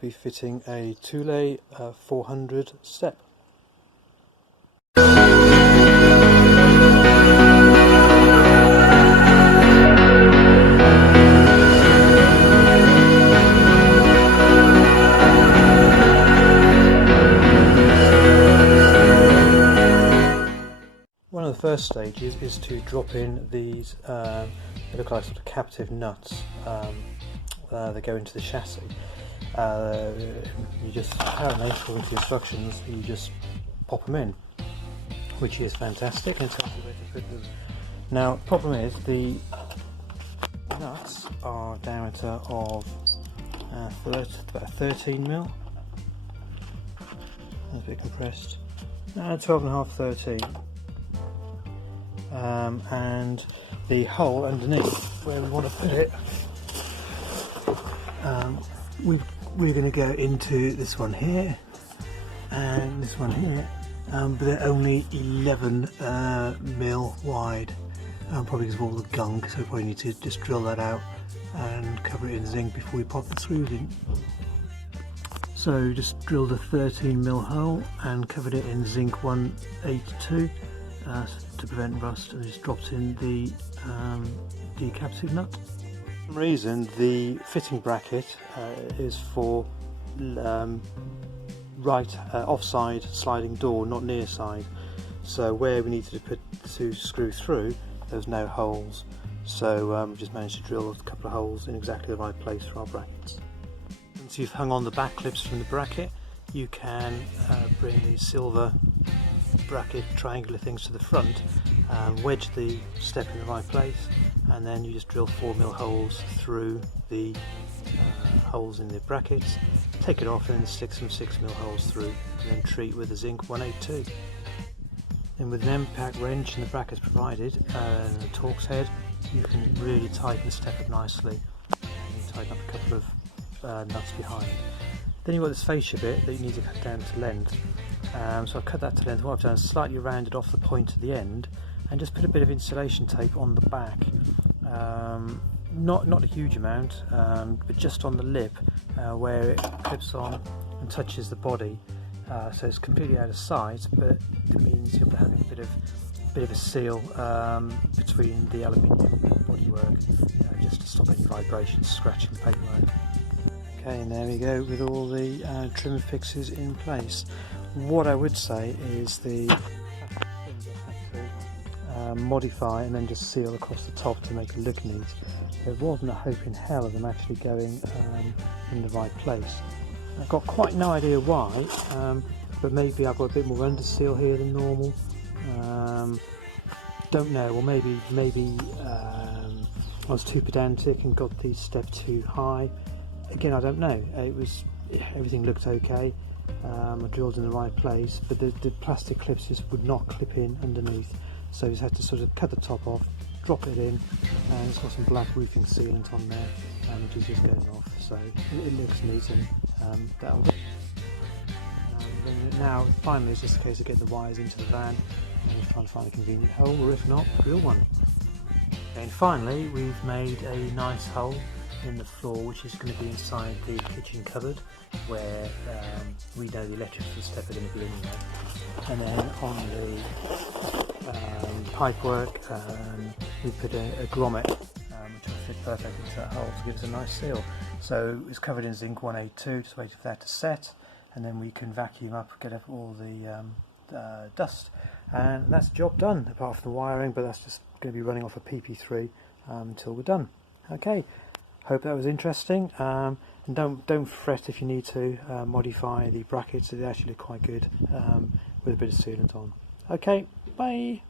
to be fitting a Thule 400 step. One of the first stages is to drop in these, they look like sort of captive nuts that go into the chassis. You just, apparently, according to the instructions, you just pop them in, which is fantastic, and tells you where to put them. Now, the problem is the nuts are a diameter of about 13mm. That's a bit compressed. 12.5, 13. And the hole underneath where we want to put it, we're going to go into this one here and this one here, but they're only 11mm wide, probably because of all the gunk, so we probably need to just drill that out and cover it in zinc before we pop the screws in. So just drilled a 13mm hole and covered it in zinc 182 to prevent rust, and just dropped in the captive nut. For some reason the fitting bracket is for right offside sliding door, not near side, so where we needed to screw through there was no holes, so we just managed to drill a couple of holes in exactly the right place for our brackets. Once you've hung on the back clips from the bracket, you can bring the silver bracket triangular things to the front, wedge the step in the right place, and then you just drill 4mm holes through the holes in the brackets, take it off and then stick some 6mm holes through, and then treat with a zinc 182. And with an impact wrench and the brackets provided and the Torx head, you can really tighten the step up nicely, and tighten up a couple of nuts behind. Then you've got this fascia bit that you need to cut down to length. So I've cut that to length. What I've done is slightly rounded off the point at the end and just put a bit of insulation tape on the back. Not a huge amount, but just on the lip where it clips on and touches the body. So it's completely out of sight, but it means you'll be having a bit of a seal between the aluminium and bodywork, just to stop any vibrations scratching the paintwork. Okay, and there we go with all the trim fixes in place. What I would say is the things I had to modify and then just seal across the top to make it look neat. There wasn't a hope in hell of them actually going in the right place. I've got quite no idea why, but maybe I've got a bit more under seal here than normal. Don't know, or maybe I was too pedantic and got the step too high. Again, I don't know. Everything looked okay. I drilled in the right place, but the plastic clips just would not clip in underneath, so I just had to sort of cut the top off, drop it in, and it's got some black roofing sealant on there, which is just going off, so it looks neat, and that'll do. Now finally it's just a case of getting the wires into the van and trying to find a convenient hole, or if not, drill one. And finally we've made a nice hole in the floor, which is going to be inside the kitchen cupboard, where we know the electrics for the step are going to be in there. And then on the pipework, we put a grommet, which will fit perfectly into that hole to give us a nice seal. So it's covered in zinc 182, just waiting for that to set, and then we can vacuum up, get up all the dust, and that's the job done, apart from the wiring, but that's just going to be running off a PP3 until we're done. Okay. Hope that was interesting, and don't fret if you need to modify the brackets. They actually look quite good with a bit of sealant on. Okay, bye.